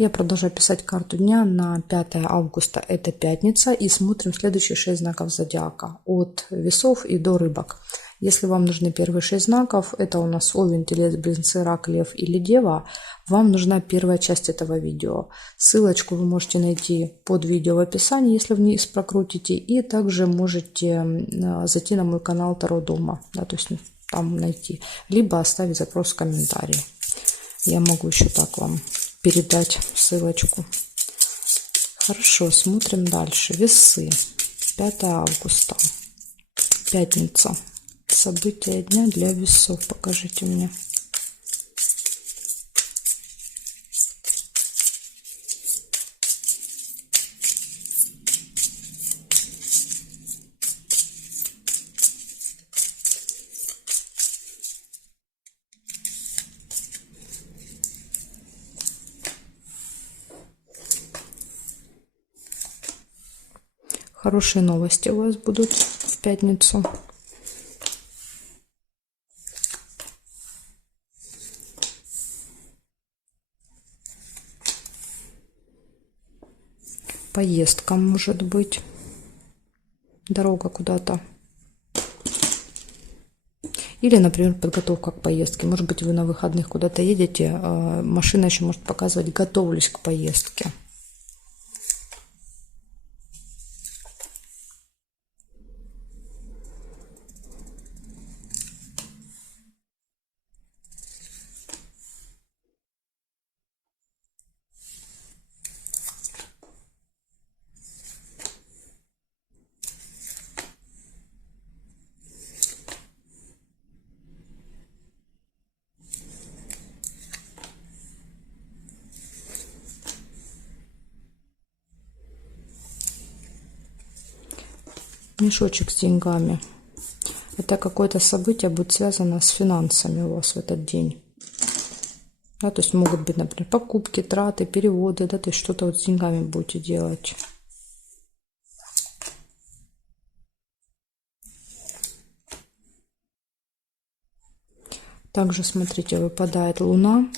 Я продолжаю писать карту дня на 5 августа, это пятница, и смотрим следующие 6 знаков зодиака, от весов и до рыбок. Если вам нужны первые 6 знаков, это у нас Овен, Телец, Близнецы, Рак, Лев или Дева, вам нужна первая часть этого видео. Ссылочку вы можете найти под видео в описании, если вниз прокрутите, и также можете зайти на мой канал Таро Дома, да, то есть там найти, либо оставить запрос в комментарии. Я могу еще так вам передать ссылочку. Хорошо, смотрим дальше. Весы. 5 августа. Пятница. События дня для весов. Покажите мне. Хорошие новости у вас будут в пятницу. Поездка может быть. Дорога куда-то. Или, например, подготовка к поездке. Может быть, вы на выходных куда-то едете. Машина еще может показывать «готовлюсь к поездке». Мешочек с деньгами. Это какое-то событие будет связано с финансами у вас в этот день. Да, то есть могут быть, например, покупки, траты, переводы, да, то есть что-то вот с деньгами будете делать. Также, смотрите, выпадает Луна.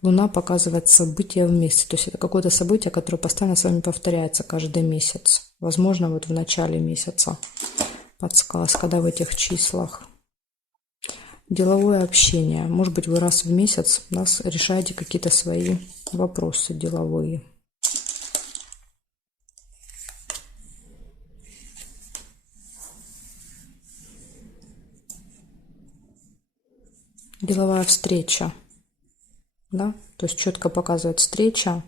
Луна показывает события вместе. То есть это какое-то событие, которое постоянно с вами повторяется каждый месяц. Возможно, вот в начале месяца подсказка, да, в этих числах. Деловое общение. Может быть, вы раз в месяц, да, решаете какие-то свои вопросы деловые. Деловая встреча. Да? То есть четко показывает встреча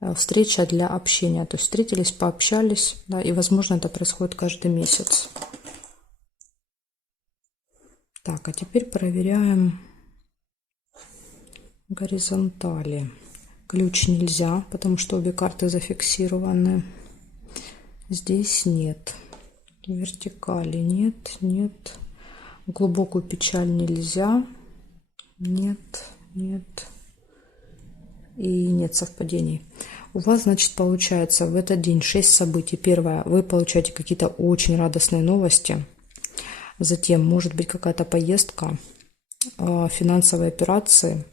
для общения. То есть встретились, пообщались, да, и, возможно, это происходит каждый месяц. Так, а теперь проверяем горизонтали. Ключ нельзя, потому что обе карты зафиксированы. Здесь нет. Вертикали нет. Глубокую печаль нельзя. Нет. И нет совпадений. У вас, значит, получается в этот день 6 событий. Первое, вы получаете какие-то очень радостные новости. Затем может быть какая-то поездка, финансовые операции,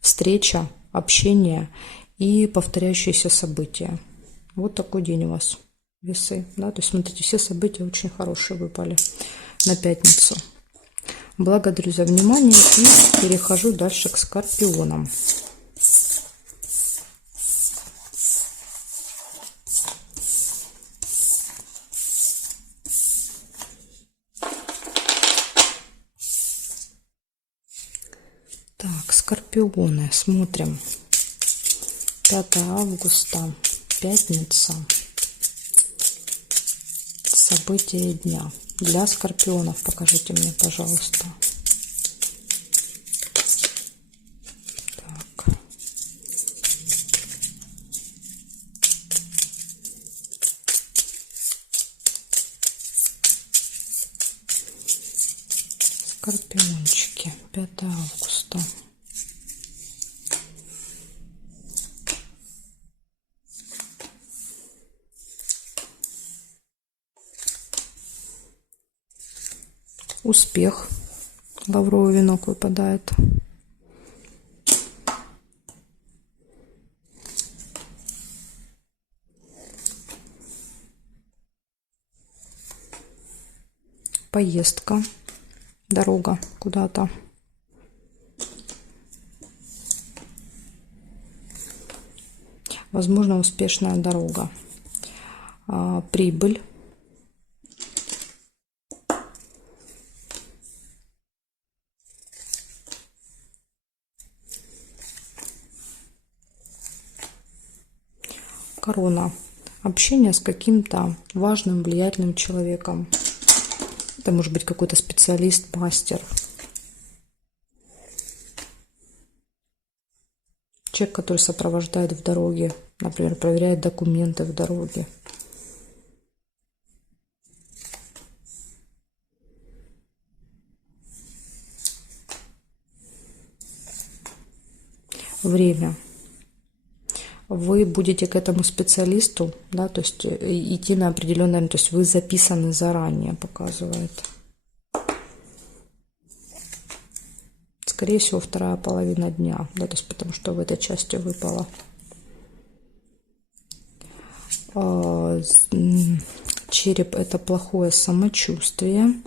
встреча, общение и повторяющиеся события. Вот такой день у вас, весы. Да? То есть, смотрите, все события очень хорошие выпали на пятницу. Благодарю за внимание и перехожу дальше к скорпионам. Так, скорпионы, смотрим. 5 августа, пятница. События дня. Для скорпионов покажите мне, пожалуйста. Так. Скорпиончики, 5 августа. Успех. Лавровый венок выпадает. поездка, дорога куда-то. Возможно, успешная дорога. Прибыль. Корона. Общение с каким-то важным, влиятельным человеком. Это может быть какой-то специалист, мастер. Человек, который сопровождает в дороге, например, проверяет документы в дороге. Время. Вы будете к этому специалисту, да, то есть идти на определенное, то есть вы записаны заранее, показывает. Скорее всего, вторая половина дня, да, то есть потому что в этой части выпало. Череп – это плохое самочувствие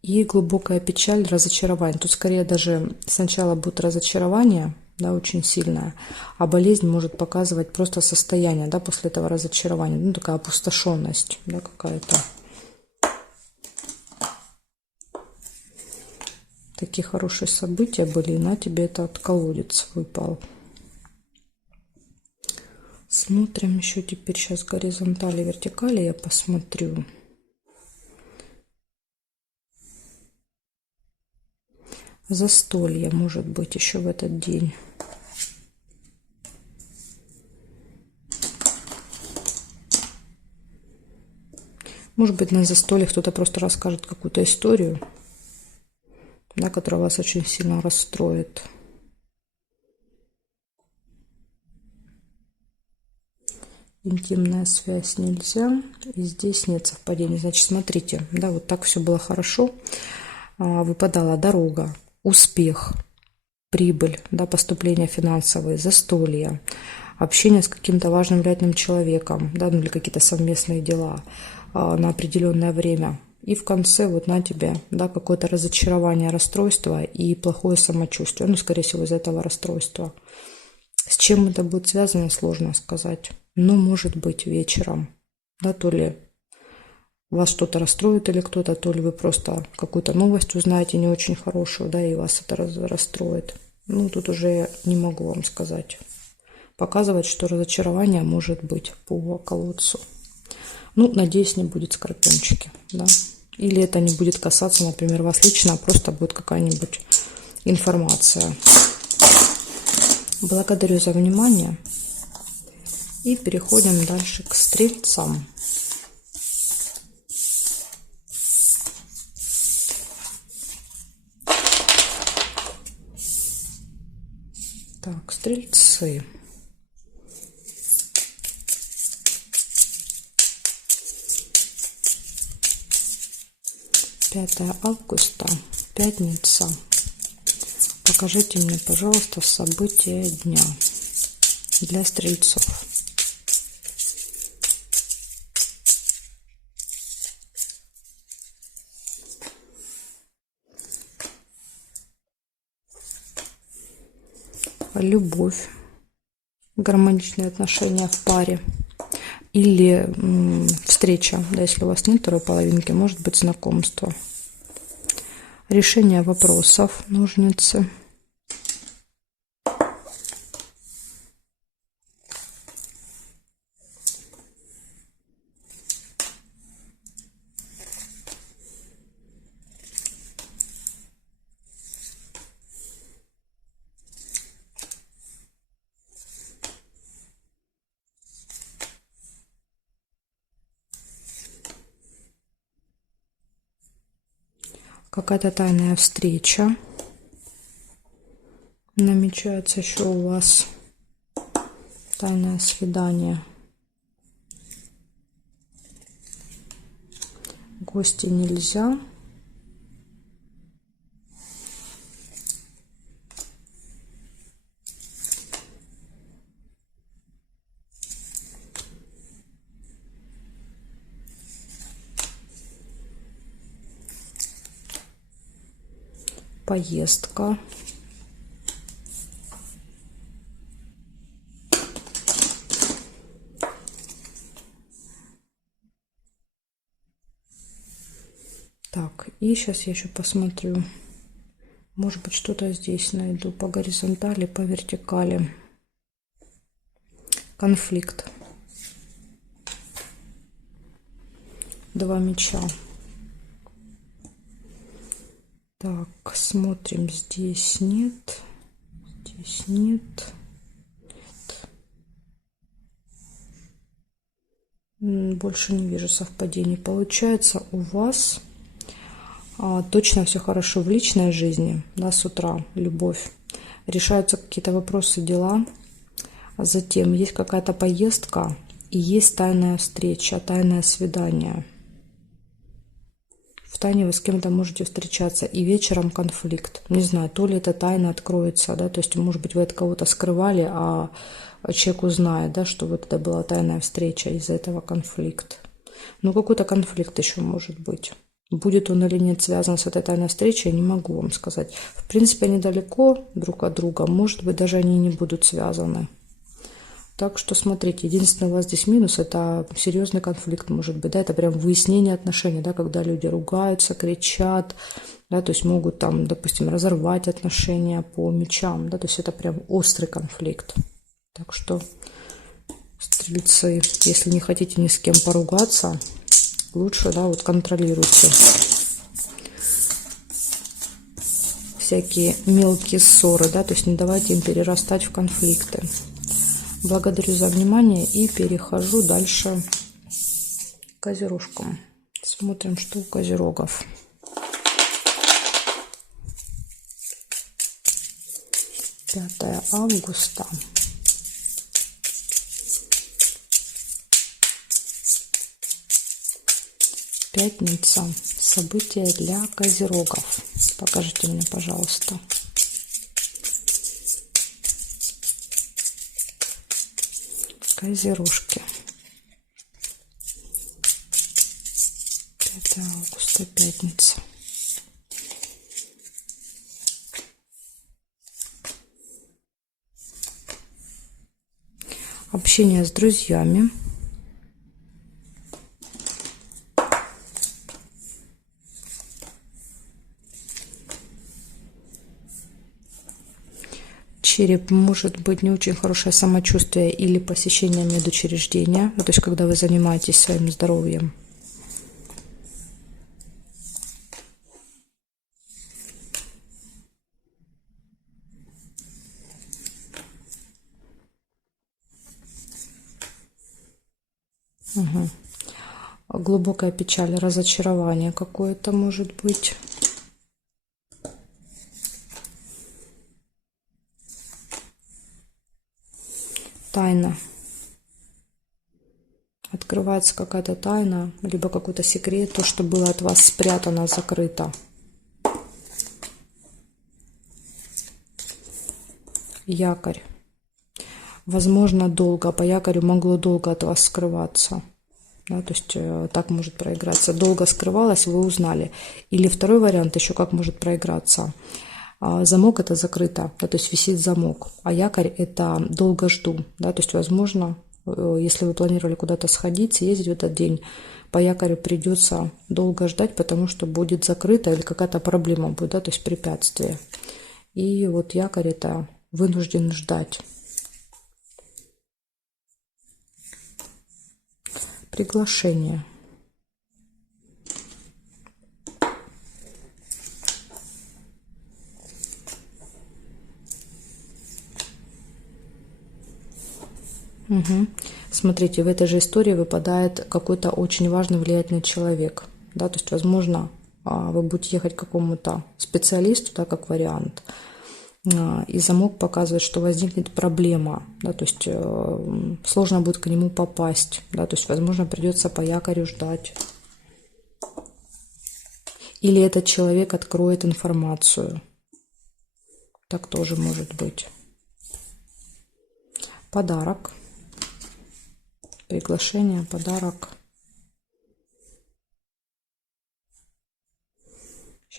и глубокая печаль, разочарование. Тут скорее даже сначала будет разочарование, да, очень сильное, а болезнь может показывать просто состояние, да, после этого разочарования, ну, такая опустошенность, да, какая-то. Такие хорошие события были, и на тебе этот колодец выпал. Смотрим еще теперь сейчас горизонтали, вертикали я посмотрю. Застолье может быть еще в этот день. Может быть, на застолье кто-то просто расскажет какую-то историю, да, которая вас очень сильно расстроит. Интимная связь нельзя. И здесь нет совпадений. Значит, смотрите, да, вот так все было хорошо. Выпадала дорога, успех, прибыль, да, поступления финансовые, застолья, общение с каким-то важным, влиятельным человеком, да, ну или какие-то совместные дела на определенное время. И в конце вот на тебе, да, какое-то разочарование, расстройство и плохое самочувствие. Ну, скорее всего, из-за этого расстройства. С чем это будет связано, сложно сказать. Но может быть вечером, да, то ли вас что-то расстроит или кто-то, то ли вы просто какую-то новость узнаете не очень хорошую, да, и вас это расстроит. Ну, тут уже не могу вам сказать. Показывает, что разочарование может быть по колодцу. Ну, надеюсь, не будет скорпиончики, да. Или это не будет касаться, например, вас лично, а просто будет какая-нибудь информация. Благодарю за внимание. И переходим дальше к стрельцам. Так, стрельцы. Пятое августа, пятница. Покажите мне, пожалуйста, события дня для стрельцов. Любовь, гармоничные отношения в паре или встреча, да, если у вас нет второй половинки, может быть знакомство. Решение вопросов, ножницы. Какая-то тайная встреча намечается еще у вас, тайное свидание. Гости нельзя. поездка. Так, и сейчас я еще посмотрю. Может быть, что-то здесь найду по горизонтали, по вертикали. Конфликт. 2 меча. Так, смотрим. Здесь нет. Здесь нет. Больше не вижу совпадений. Получается, у вас точно все хорошо в личной жизни, да, с утра, любовь. Решаются какие-то вопросы, дела. А затем есть какая-то поездка и есть тайная встреча, тайное свидание. В тайне вы с кем-то можете встречаться, и вечером конфликт. Не знаю, то ли это тайна откроется, да, то есть, может быть, вы от кого-то скрывали, а человек узнает, да, что вот это была тайная встреча, из-за этого конфликт. Ну, какой-то конфликт еще может быть. Будет он или нет связан с этой тайной встречей, я не могу вам сказать. В принципе, они далеко друг от друга, может быть, даже они не будут связаны. Так что смотрите, единственный у вас здесь минус – это серьезный конфликт, может быть, да, это прям выяснение отношений, да, когда люди ругаются, кричат, да, то есть могут там, допустим, разорвать отношения по мечам, да, то есть это прям острый конфликт. Так что, стрельцы, если не хотите ни с кем поругаться, лучше, да, вот контролируйте всякие мелкие ссоры, да, то есть не давайте им перерастать в конфликты. Благодарю за внимание и перехожу дальше к козерожкам. Смотрим, что у козерогов. Пятое августа. Пятница. События для козерогов. Покажите мне, пожалуйста. Козерожки. 5 августа, пятница. Общение с друзьями. Череп, может быть не очень хорошее самочувствие или посещение медучреждения, то есть когда вы занимаетесь своим здоровьем. Угу. Глубокая печаль, разочарование какое-то может быть. Тайна. Открывается какая-то тайна, либо какой-то секрет, то, что было от вас спрятано, закрыто. Якорь. Возможно, долго, по якорю могло долго от вас скрываться. Да, то есть так может проиграться. Долго скрывалось, вы узнали. Или второй вариант еще как может проиграться. Замок это закрыто, да, то есть висит замок, а якорь это долго жду, да, то есть возможно, если вы планировали куда-то сходить, съездить в этот день, по якорю придется долго ждать, потому что будет закрыто или какая-то проблема будет, да, то есть препятствие. И вот якорь это вынужден ждать. Приглашение. Угу. Смотрите, в этой же истории выпадает какой-то очень важный, влиятельный человек. Да, то есть, возможно, вы будете ехать к какому-то специалисту, да, как вариант, и замок показывает, что возникнет проблема, да, то есть сложно будет к нему попасть, да, то есть, возможно, придется по якорю ждать. Или этот человек откроет информацию. Так тоже может быть. Подарок. Приглашение, подарок.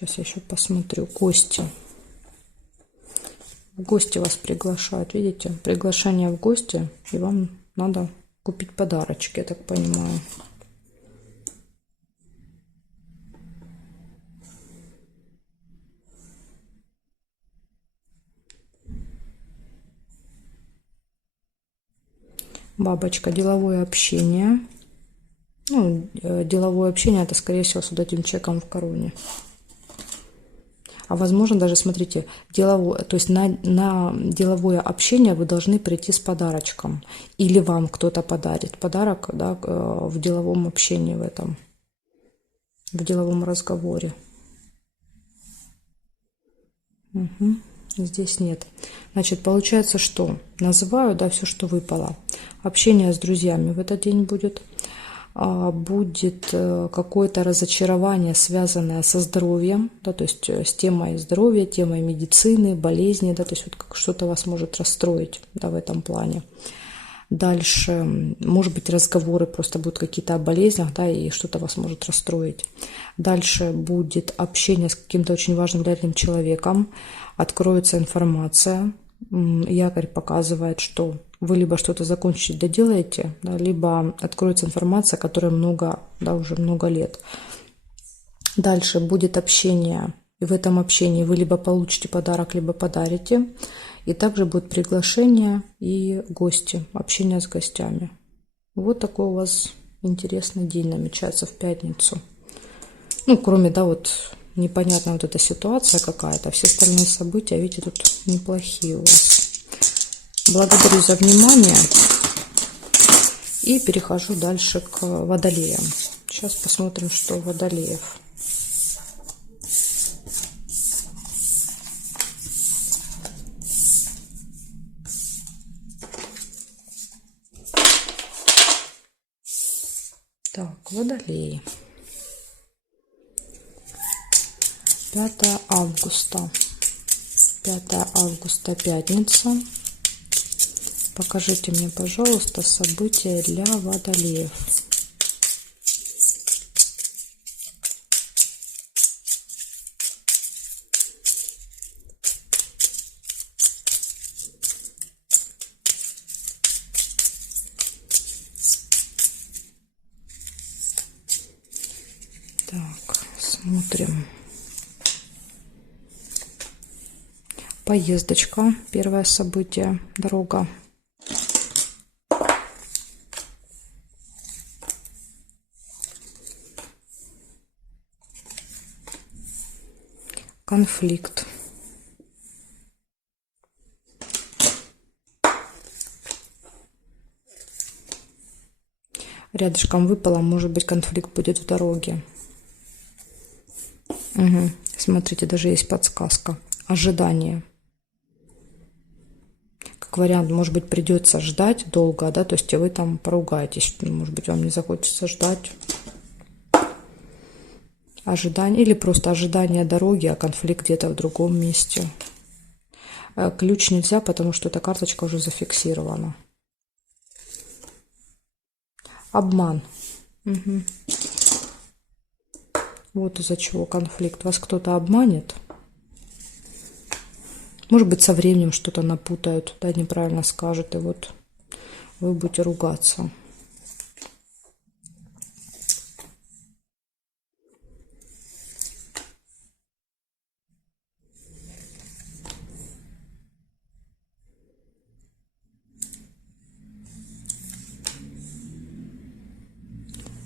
Сейчас я еще посмотрю. Гости. В гости вас приглашают. Видите? Приглашение в гости. И вам надо купить подарочки, я так понимаю. Бабочка. Деловое общение. Ну, деловое общение, это, скорее всего, с вот этим человеком в короне. А возможно, даже, смотрите, то есть на деловое общение вы должны прийти с подарочком. Или вам кто-то подарит подарок, да, в деловом общении в деловом разговоре. Угу. Здесь нет. Значит, получается, что называю, да, все, что выпало. Общение с друзьями в этот день будет. Будет какое-то разочарование, связанное со здоровьем, да, то есть с темой здоровья, темой медицины, болезни, да, то есть вот как что-то вас может расстроить, да, в этом плане. Дальше, может быть, разговоры просто будут какие-то о болезнях, да, и что-то вас может расстроить. Дальше будет общение с каким-то очень важным для этим человеком, откроется информация. Якорь показывает, что вы либо что-то закончите, доделаете, да, либо откроется информация, которая уже много лет. Дальше будет общение, и в этом общении вы либо получите подарок, либо подарите. И также будет приглашение и гости, общение с гостями. Вот такой у вас интересный день намечается в пятницу. Ну, кроме, да, вот непонятная вот эта ситуация какая-то. Все остальные события, видите, тут неплохие у вас. Благодарю за внимание. И перехожу дальше к водолеям. Сейчас посмотрим, что у водолеев. Так, водолеи. 5 августа. 5 августа, пятница. Покажите мне, пожалуйста, события для водолеев. Так, смотрим. Поездочка. Первое событие. Дорога. Конфликт. Рядышком выпало, может быть, конфликт будет в дороге. Угу. Смотрите, даже есть подсказка. Ожидание. Как вариант, может быть, придется ждать долго, да, то есть вы там поругаетесь, может быть, вам не захочется ждать. Ожидание или просто ожидание дороги, а конфликт где-то в другом месте. Ключ нельзя, потому что эта карточка уже зафиксирована. Обман. Угу. Вот из-за чего конфликт. Вас кто-то обманет. Может быть, со временем что-то напутают, да, неправильно скажут, и вот вы будете ругаться.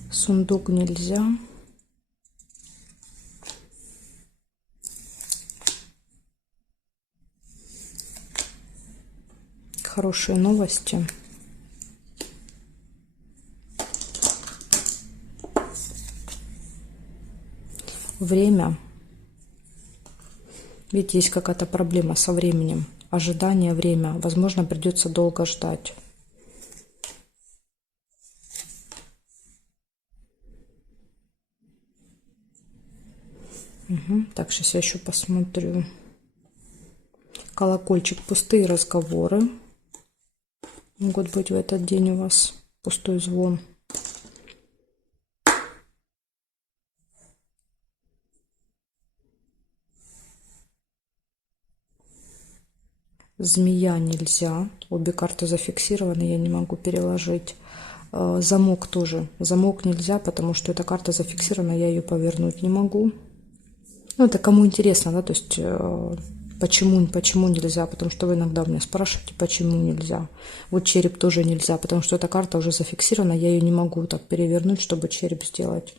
Сундук нельзя. Хорошие новости. Время. Видите, есть какая-то проблема со временем. Ожидание, время. Возможно, придется долго ждать. Угу. Так, сейчас я еще посмотрю. Колокольчик. Пустые разговоры. Могут быть в этот день у вас. Пустой звон. Змея нельзя. Обе карты зафиксированы, я не могу переложить. Замок тоже. Замок нельзя, потому что эта карта зафиксирована, я ее повернуть не могу. Ну, это кому интересно, да, то есть почему нельзя, потому что вы иногда у меня спрашиваете, почему нельзя. Вот череп тоже нельзя, потому что эта карта уже зафиксирована, я ее не могу так перевернуть, чтобы череп сделать.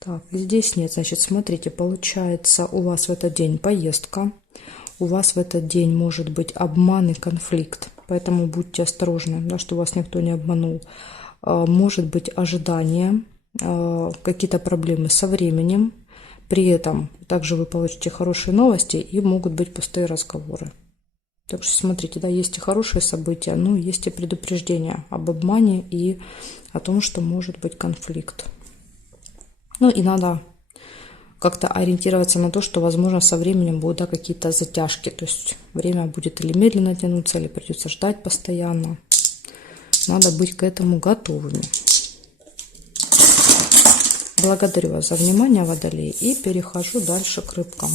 Так, здесь нет, значит, смотрите, получается у вас в этот день поездка, у вас в этот день может быть обман и конфликт, поэтому будьте осторожны, да, что вас никто не обманул. Может быть ожидание, какие-то проблемы со временем, при этом также вы получите хорошие новости и могут быть пустые разговоры. Так что смотрите, да, есть и хорошие события, но есть и предупреждения об обмане и о том, что может быть конфликт. Ну и надо как-то ориентироваться на то, что, возможно, со временем будут, да, какие-то затяжки. То есть время будет или медленно тянуться, или придется ждать постоянно. Надо быть к этому готовыми. Благодарю вас за внимание, Водолей, и перехожу дальше к рыбкам.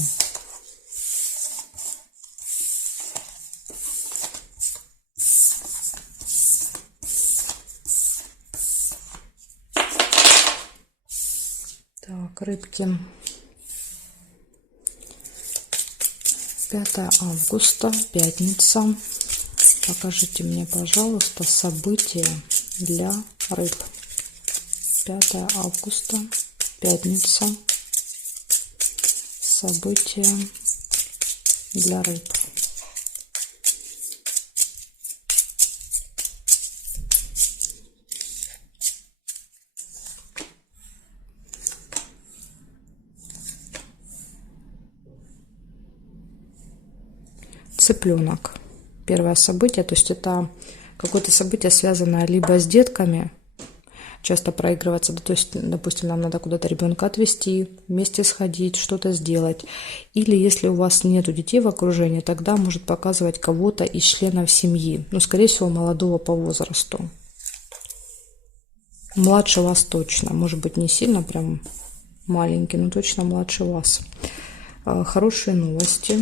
Так, рыбки. 5 августа, пятница. Покажите мне, пожалуйста, события для рыб. 5 августа, пятница. События для рыб. Цыпленок. Первое событие, то есть это какое-то событие, связанное либо с детками, часто проигрывается, да, то есть, допустим, нам надо куда-то ребенка отвезти, вместе сходить, что-то сделать. Или если у вас нету детей в окружении, тогда может показывать кого-то из членов семьи, ну, скорее всего, молодого по возрасту. Младше вас точно, может быть, не сильно прям маленький, но точно младше вас. Хорошие новости.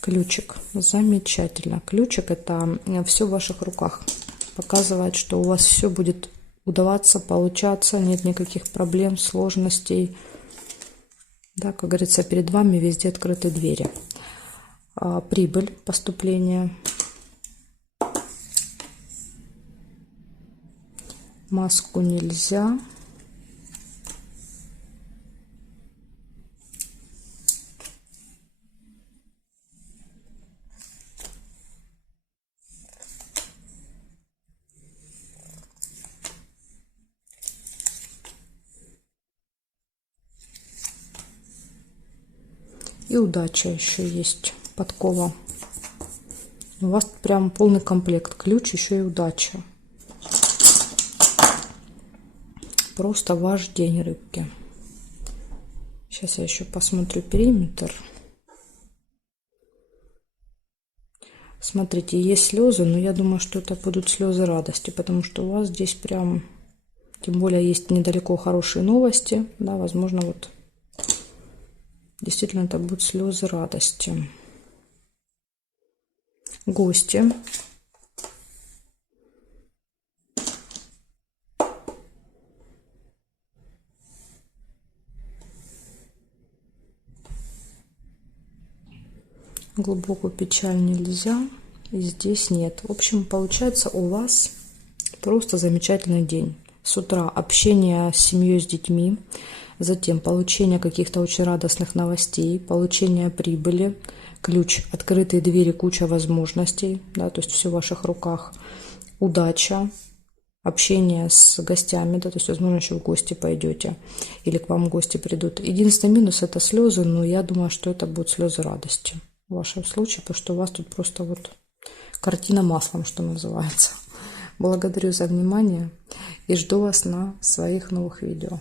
Ключик. Замечательно. Ключик — это все в ваших руках. Показывает, что у вас все будет удаваться, получаться, нет никаких проблем, сложностей. Да, как говорится, перед вами везде открыты двери. Прибыль, поступление. Маску нельзя. И удача еще есть, подкова. У вас прям полный комплект. Ключ, еще и удача. Просто ваш день, рыбки. Сейчас я еще посмотрю периметр. Смотрите, есть слезы, но я думаю, что это будут слезы радости, потому что у вас здесь прям, тем более есть недалеко хорошие новости, да, возможно, вот действительно это будут слезы радости. Гости. Глубокую печаль нельзя. И здесь нет. В общем, получается у вас просто замечательный день. С утра общение с семьей, с детьми. Затем получение каких-то очень радостных новостей. Получение прибыли. Ключ, открытые двери, куча возможностей. Да, то есть все в ваших руках. Удача. Общение с гостями, да, то есть, возможно, еще в гости пойдете. Или к вам гости придут. Единственный минус — это слезы, но я думаю, что это будут слезы радости. в вашем случае, потому что у вас тут просто вот картина маслом, что называется. Благодарю за внимание и жду вас на своих новых видео.